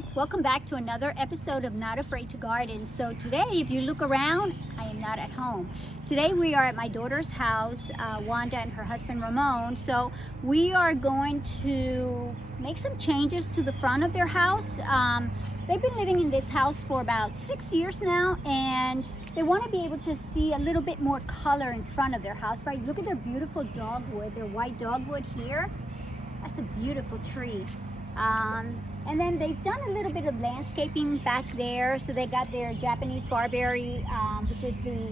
guys, welcome back to another episode of Not Afraid to Garden. So today, if you look around, I am not at home. Today we are at my daughter's house, Wanda and her husband Ramon. So we are going to make some changes to the front of their house. They've been living in this house for about 6 years now, and they want to be able to see a little bit more color in front of their house, right? Look at their beautiful dogwood, their white dogwood here. That's a beautiful tree. And then they've done a little bit of landscaping back there. So they got their Japanese barberry, which is the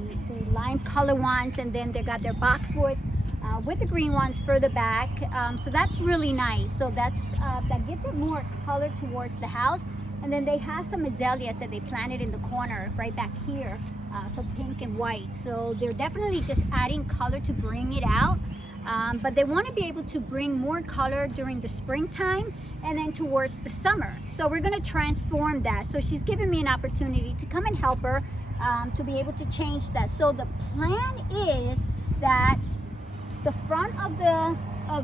lime color ones, and then they got their boxwood with the green ones further back. So that's really nice. So that gives it more color towards the house. And then they have some azaleas that they planted in the corner right back here for pink and white. So they're definitely just adding color to bring it out. But they want to be able to bring more color during the springtime and then towards the summer. So we're going to transform that. So she's given me an opportunity to come and help her to be able to change that. So the plan is that the front of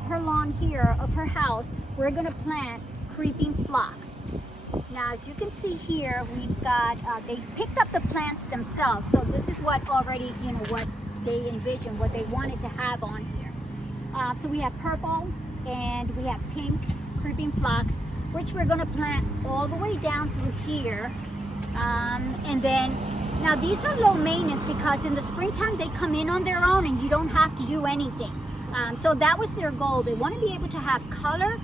her lawn here, of her house, we're going to plant creeping phlox. Now, as you can see here, we've got, they picked up the plants themselves. So this is what already, what they envisioned, what they wanted to have on here. So we have purple and we have pink creeping phlox, which we're going to plant all the way down through here. And then, now these are low maintenance because in the springtime they come in on their own and you don't have to do anything. So that was their goal. They want to be able to have color,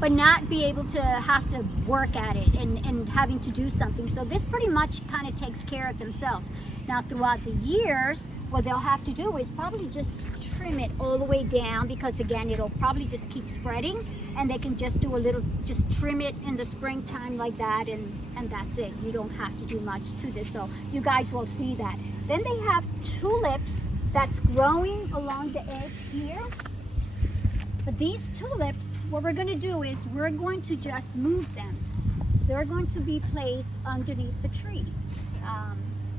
but not be able to have to work at it and having to do something. So this pretty much kind of takes care of themselves. Now throughout the years, what they'll have to do is probably just trim it all the way down, because again, it'll probably just keep spreading, and they can just do a little, just trim it in the springtime like that, and that's it. You don't have to do much to this, so you guys will see that. Then they have tulips that's growing along the edge here. But these tulips, what we're going to do is we're going to just move them. They're going to be placed underneath the tree.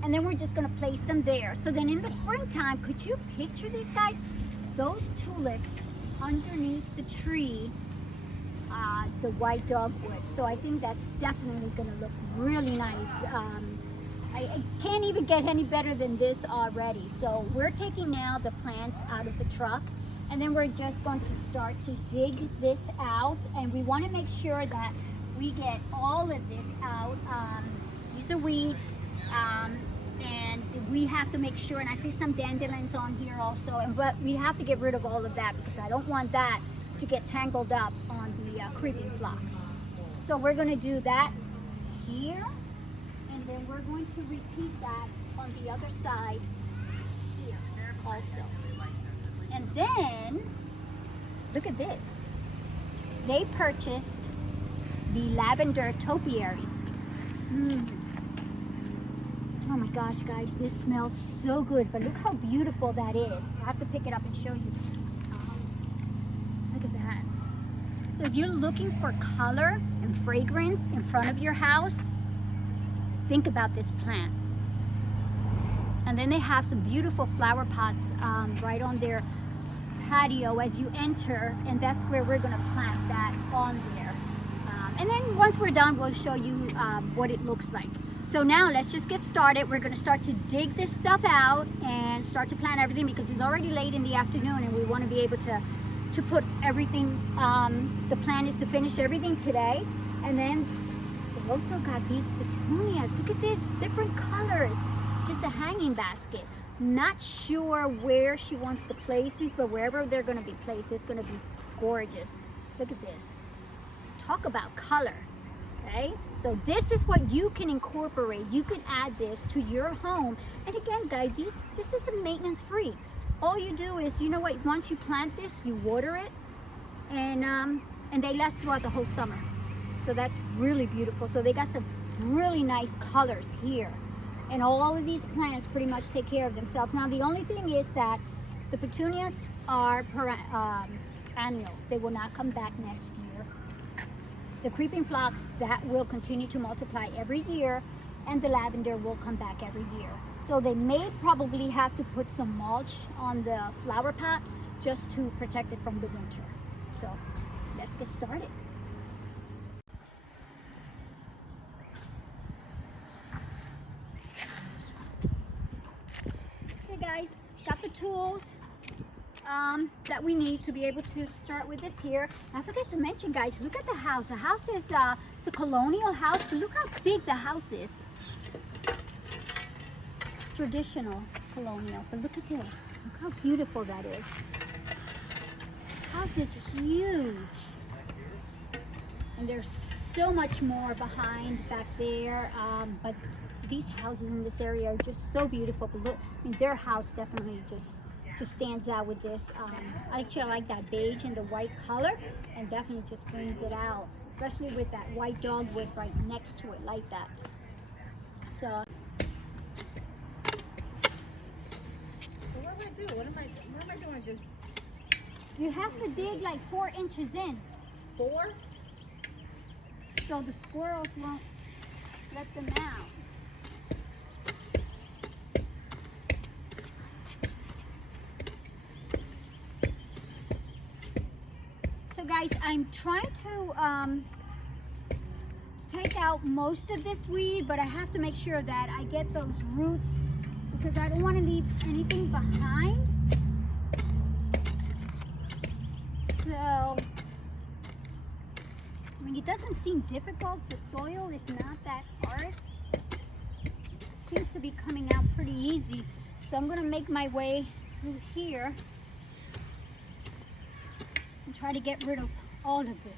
And then we're just going to place them there. So then in the springtime, could you picture these guys? Those tulips underneath the tree, the white dogwood. So I think that's definitely going to look really nice. I can't even get any better than this already. So we're taking now the plants out of the truck. And then we're just going to start to dig this out, and we want to make sure that we get all of this out. These are weeds, and we have to make sure, and I see some dandelions on here also, but we have to get rid of all of that because I don't want that to get tangled up on the creeping phlox. So we're going to do that here, and then we're going to repeat that on the other side here also. And then, look at this. They purchased the lavender topiary. Oh my gosh, guys, this smells so good, but look how beautiful that is. I have to pick it up and show you. Look at that. So if you're looking for color and fragrance in front of your house, think about this plant. And then they have some beautiful flower pots right on their patio as you enter, and that's where we're going to plant that on there. And then once we're done, we'll show you what it looks like. So now let's just get started. We're going to start to dig this stuff out and start to plant everything, because it's already late in the afternoon and we want to be able to put everything. The plan is to finish everything today. And then we've also got these petunias. Look at this, different colors. It's just a hanging basket. Not sure where she wants to place these, but wherever they're going to be placed, it's going to be gorgeous. Look at this. Talk about color. Okay, so this is what you can incorporate. You can add this to your home. And again, guys, this is maintenance free. All you do is, you know what, once you plant this, you water it, and they last throughout the whole summer. So that's really beautiful. So they got some really nice colors here. And all of these plants pretty much take care of themselves. Now, the only thing is that the petunias are annuals. They will not come back next year. The creeping phlox, that will continue to multiply every year, and the lavender will come back every year. So they may probably have to put some mulch on the flower pot just to protect it from the winter. So let's get started. got the tools that we need to be able to start with this here. I forgot to mention, guys, look at the house. The house is it's a colonial house, but look how big the house is. Traditional colonial, but look at this. Look how beautiful that is. The house is huge. And there's so much more behind back there, but these houses in this area are just so beautiful. But look, I mean, their house definitely just stands out with this. Actually, I like that beige and the white color, and definitely just brings it out, especially with that white dogwood right next to it like that. So what am I doing? What am I doing? Just you have to dig like 4 inches in. 4? So the squirrels won't let them out. So guys, I'm trying to take out most of this weed, but I have to make sure that I get those roots because I don't want to leave anything behind. So, I mean, it doesn't seem difficult. The soil is not that hard. It seems to be coming out pretty easy. So I'm going to make my way through here and try to get rid of all of this.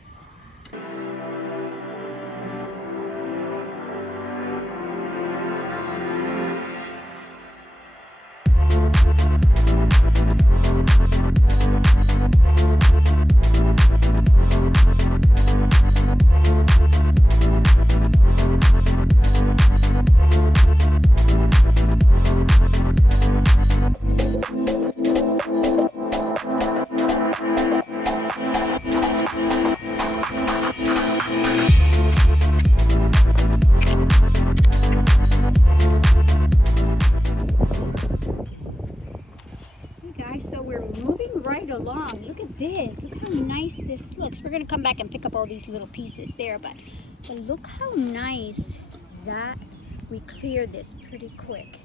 Along. Look at this. Look how nice this looks. We're going to come back and pick up all these little pieces there, but look how nice that we cleared this pretty quick.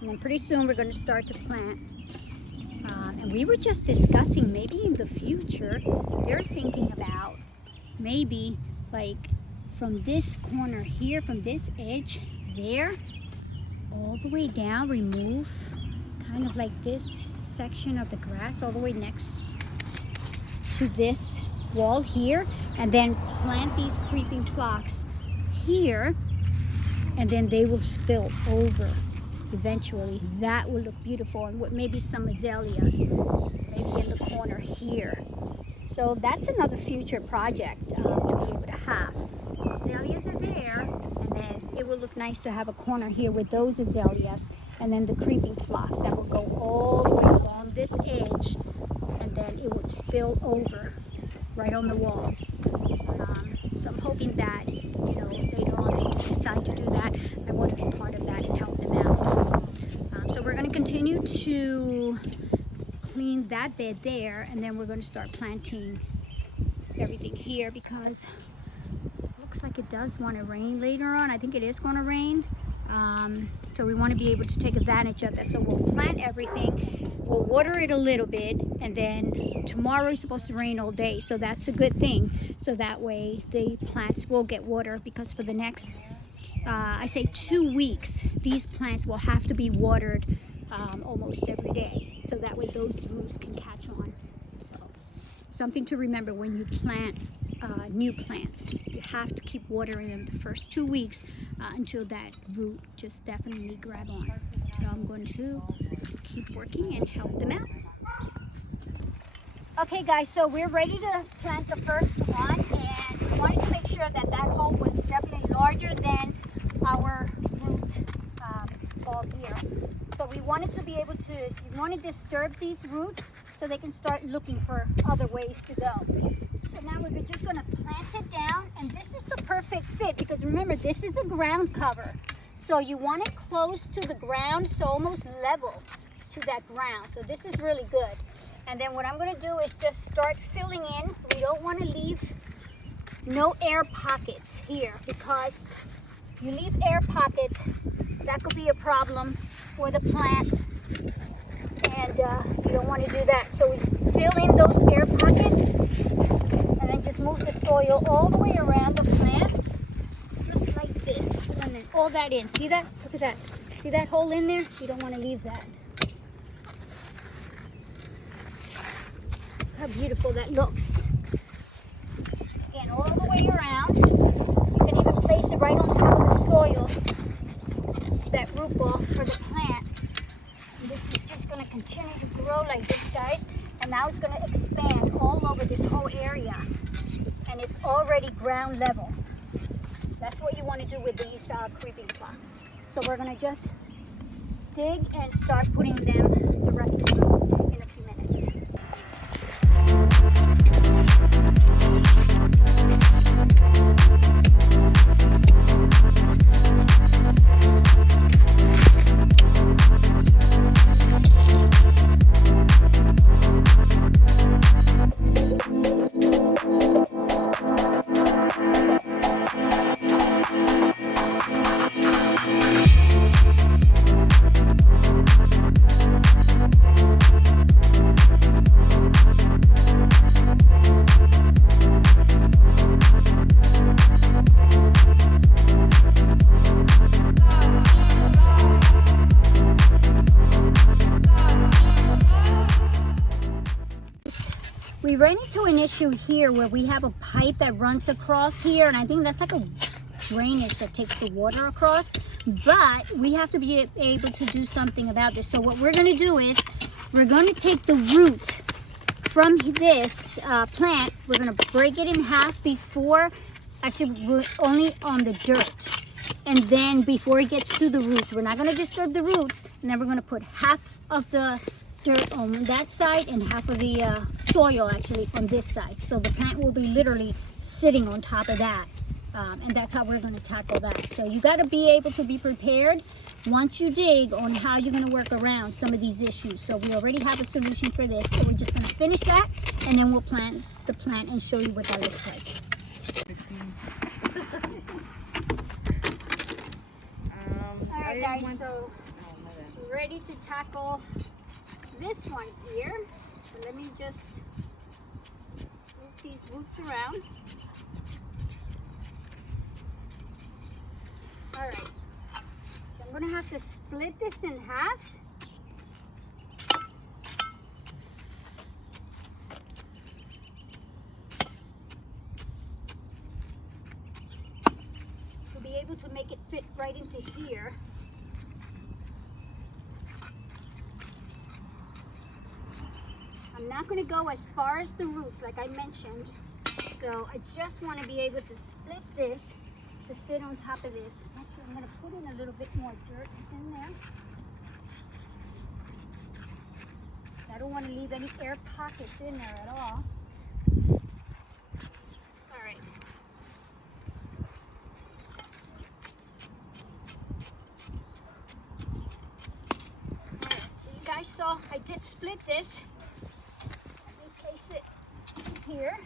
And then pretty soon we're going to start to plant. And we were just discussing maybe in the future they're thinking about maybe like from this corner here, from this edge there, all the way down, remove kind of like this section of the grass all the way next to this wall here, and then plant these creeping phlox here, and then they will spill over eventually. That will look beautiful, and with maybe some azaleas maybe in the corner here. So that's another future project to be able to have. Azaleas are there, and then it will look nice to have a corner here with those azaleas, and then the creeping phlox that will go all the way along this edge, and then it would spill over right on the wall. So I'm hoping that, you know, later on if they decide to do that, I want to be part of that and help them out. So we're going to continue to clean that bed there, and then we're going to start planting everything here because it looks like it does want to rain later on. I think it is going to rain. So we want to be able to take advantage of that. So we'll plant everything, we'll water it a little bit, and then tomorrow is supposed to rain all day. So that's a good thing. So that way the plants will get water, because for the next, I say 2 weeks, these plants will have to be watered almost every day. So that way those roots can catch on. So something to remember when you plant new plants. You have to keep watering them the first 2 weeks until that root just definitely grab on. So I'm going to keep working and help them out. Okay guys, so we're ready to plant the first one, and I wanted to make sure that that hole was definitely larger than our root ball here. So we wanted to be able to, you want to disturb these roots so they can start looking for other ways to go. So now we're just going to plant it down, and this is the perfect fit because remember, this is a ground cover. So you want it close to the ground, so almost level to that ground. So this is really good. And then what I'm going to do is just start filling in. We don't want to leave no air pockets here, because if you leave air pockets, that could be a problem for the plant, and you don't want to do that. So we fill in those air pockets and then just move the soil all the way around the plant, just like this. And then all that in. See that? Look at that. See that hole in there? You don't want to leave that. How beautiful that looks. Again, all the way around. You can even place it right on top of the soil, that root ball for the plant. And this is just going to continue to grow like this, guys. And now it's going to expand all over this whole area. And it's already ground level. That's what you want to do with these creeping plants. So we're going to just dig and start putting them the rest of them in a few minutes. We ran into an issue here where we have a pipe that runs across here, and I think that's like a drainage that takes the water across, but we have to be able to do something about this. So what we're going to do is we're going to take the root from this plant, we're going to break it in half before, actually we're only on the dirt, and then before it gets to the roots. We're not going to disturb the roots, and then we're going to put half of the dirt on that side and half of the soil actually on this side. So the plant will be literally sitting on top of that. And that's how we're going to tackle that. So you got to be able to be prepared once you dig on how you're going to work around some of these issues. So we already have a solution for this. So we're just going to finish that, and then we'll plant the plant and show you what that looks like. All right, guys, so we're ready to tackle this one here. So let me just move these roots around. All right, so I'm going to have to split this in half. To be able to make it fit right into here. I'm not going to go as far as the roots like I mentioned, so I just want to be able to split this to sit on top of this. Actually, I'm going to put in a little bit more dirt in there. I don't want to leave any air pockets in there at all. All right. All right, so you guys saw I did split this. Let me place it here.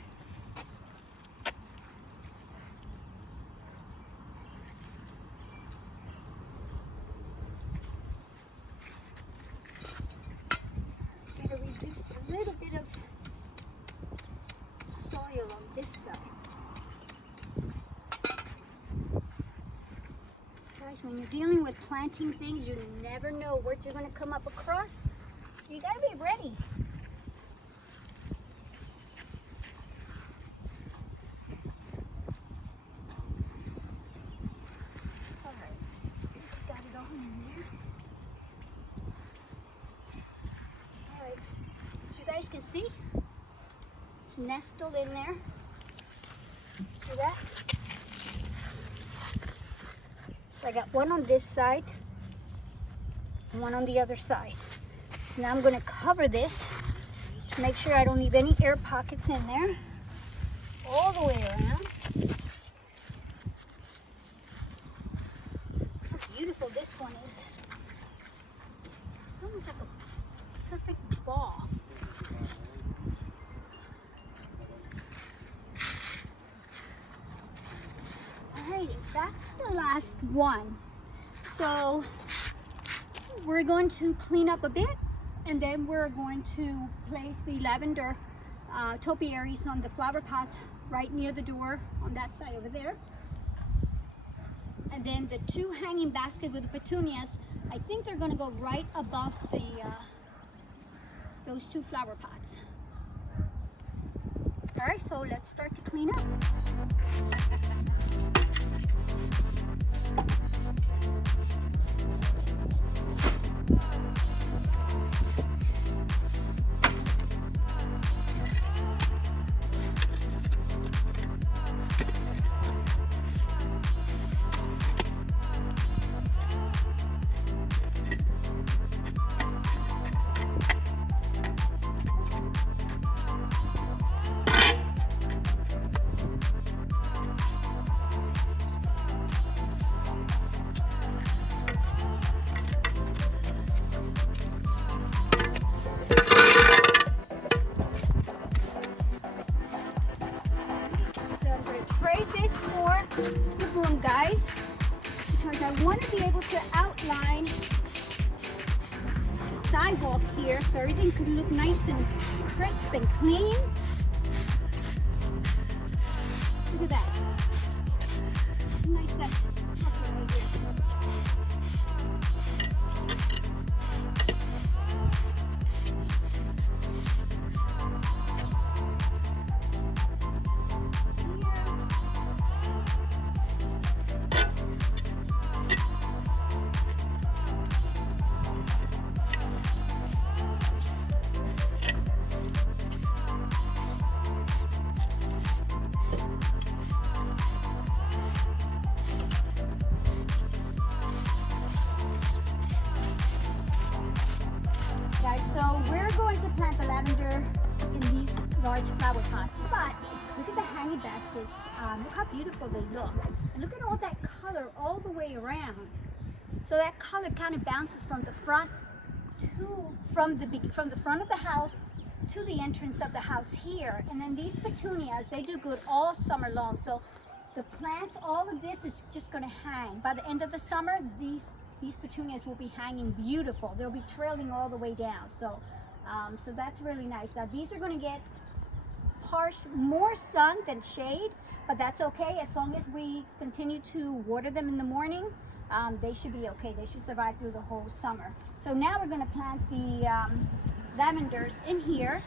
Reduce a little bit of soil on this side. Guys, when you're dealing with planting things, you never know what you're going to come up across. So you got to be ready. All right, got it all in there. As you guys can see, it's nestled in there. See that? So I got one on this side and one on the other side. So now I'm going to cover this to make sure I don't leave any air pockets in there all the way around. How beautiful this one is. It's almost like a perfect ball. Alrighty, that's the last one. So we're going to clean up a bit, and then we're going to place the lavender topiaries on the flower pots right near the door on that side over there. And then the two hanging baskets with the petunias, I think they're going to go right above the those two flower pots. All right, so let's start to clean up. Trade this for the broom, guys, because I want to be able to outline the sidewalk here so everything could look nice and crisp and clean. Look at that. Nice that puppy right here. Guys, so we're going to plant the lavender in these large flower pots, but look at the hanging baskets. Look how beautiful they look, and look at all that color all the way around. So that color kind of bounces from the front from the front of the house to the entrance of the house here. And then these petunias, they do good all summer long. So the plants, all of this is just going to hang. By the end of the summer, these petunias will be hanging beautiful. They'll be trailing all the way down. So so that's really nice. Now these are going to get more sun than shade, but that's okay as long as we continue to water them in the morning. They should be okay. They should survive through the whole summer. So now we're going to plant the lavenders in here,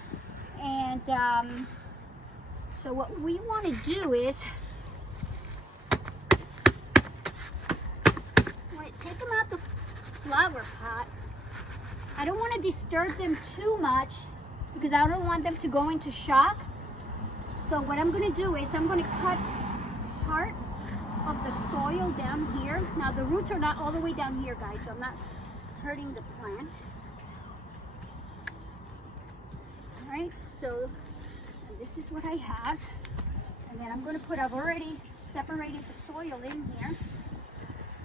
and so what we want to do is take them out the flower pot. I don't want to disturb them too much because I don't want them to go into shock. So what I'm going to do is I'm going to cut part of the soil down here. Now the roots are not all the way down here, guys, so I'm not hurting the plant. All right, so this is what I have. And then I'm going to I've already separated the soil in here.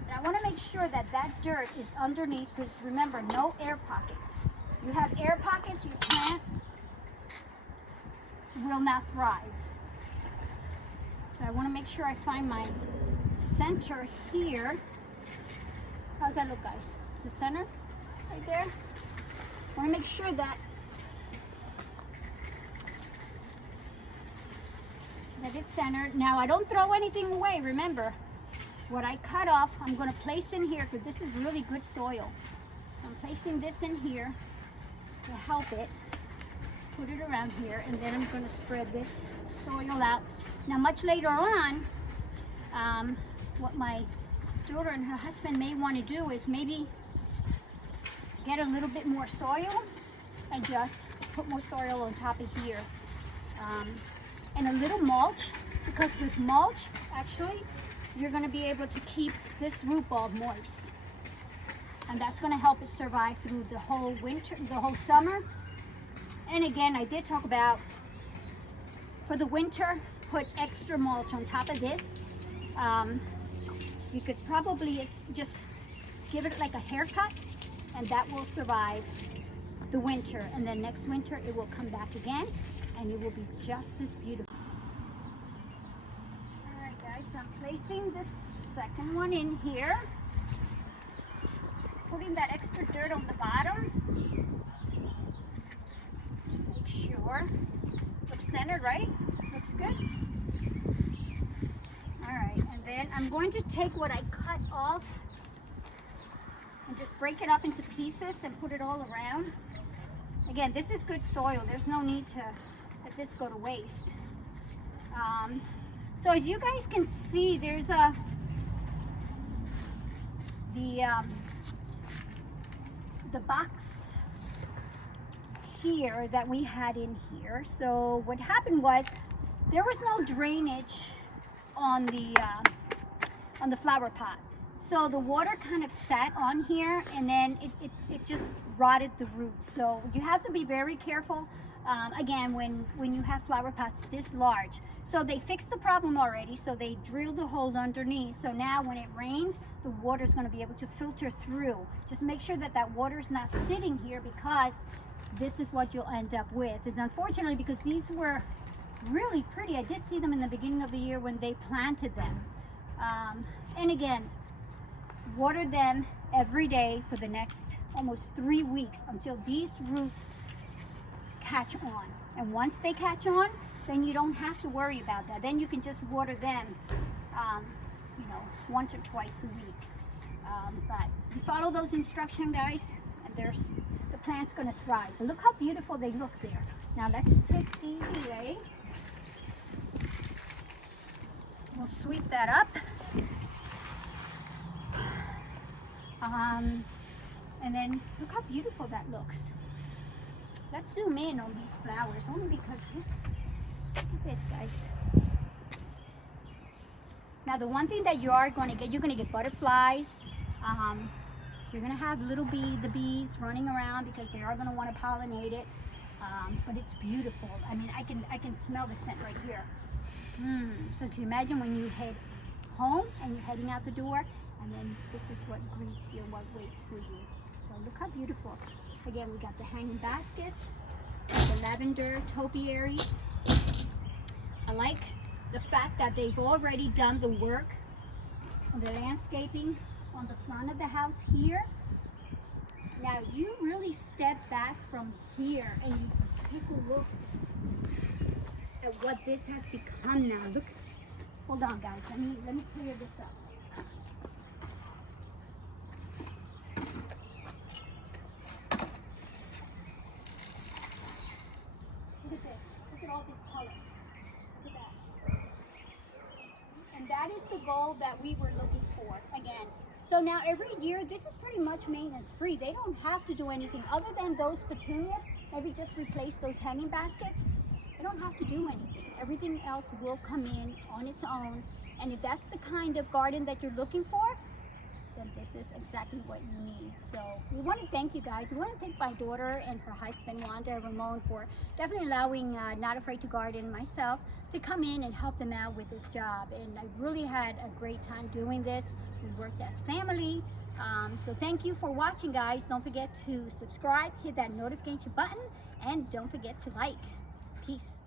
And I want to make sure that that dirt is underneath, because remember, no air pockets. You have air pockets, your plant will not thrive. So I want to make sure I find my center here. How's that look, guys? Is the center right there? I want to make sure that it's centered. Now I don't throw anything away, remember. What I cut off, I'm going to place in here because this is really good soil. So I'm placing this in here to help it. Put it around here, and then I'm going to spread this soil out. Now much later on, what my daughter and her husband may want to do is maybe get a little bit more soil and just put more soil on top of here. And a little mulch, because with mulch, actually, you're going to be able to keep this root ball moist. And that's going to help it survive through the whole winter, the whole summer. And again, I did talk about, for the winter, put extra mulch on top of this. You could probably just give it like a haircut, and that will survive the winter. And then next winter, it will come back again, and it will be just as beautiful. All right, guys, I'm placing this second one in here. putting that extra dirt on the bottom. Make sure. Looks centered, right? Looks good. All right, and then I'm going to take what I cut off and just break it up into pieces and put it all around. Again, this is good soil. There's no need to let this go to waste. So as you guys can see, there's the box here that we had in here. So what happened was there was no drainage on the flower pot. So the water kind of sat on here, and then it just rotted the roots. So you have to be very careful, again, when you have flower pots this large. So they fixed the problem already. So they drilled a hole underneath. So now when it rains, the water is going to be able to filter through. Just make sure that that water is not sitting here, because this is what you'll end up with. Is unfortunately, because these were really pretty. I did see them in the beginning of the year when they planted them. And again, water them every day for the next almost 3 weeks until these roots catch on. And once they catch on, then you don't have to worry about that. Then you can just water them, you know, once or twice a week. But you follow those instructions, guys, and the plant's going to thrive. But look how beautiful they look there. Now let's take these away. We'll sweep that up. And then look how beautiful that looks. Let's zoom in on these flowers, only because look at this, guys. Now the one thing that you are going to get, you're going to get butterflies. You're going to have the bees running around, because they are going to want to pollinate it. But it's beautiful. I mean, I can smell the scent right here. So can you imagine when you head home and you're heading out the door, and then this is what greets you and what waits for you. So look how beautiful. Again, we got the hanging baskets, the lavender topiaries. I like the fact that they've already done the work on the landscaping on the front of the house here. Now you really step back from here and you take a look at what this has become now. Look, hold on, guys. Let me clear this up. Look at this. Look at all this color. Look at that. And that is the goal that we were looking for. Again. So now every year, this is pretty much maintenance free. They don't have to do anything other than those petunias. Maybe just replace those hanging baskets. They don't have to do anything. Everything else will come in on its own. And if that's the kind of garden that you're looking for, then this is exactly what you need. So we want to thank you guys. We want to thank my daughter and her husband, Wanda and Ramon, for definitely allowing Not Afraid to Garden, myself, to come in and help them out with this job. And I really had a great time doing this. We worked as family. So thank you for watching, guys. Don't forget to subscribe, hit that notification button, and don't forget to like. Peace.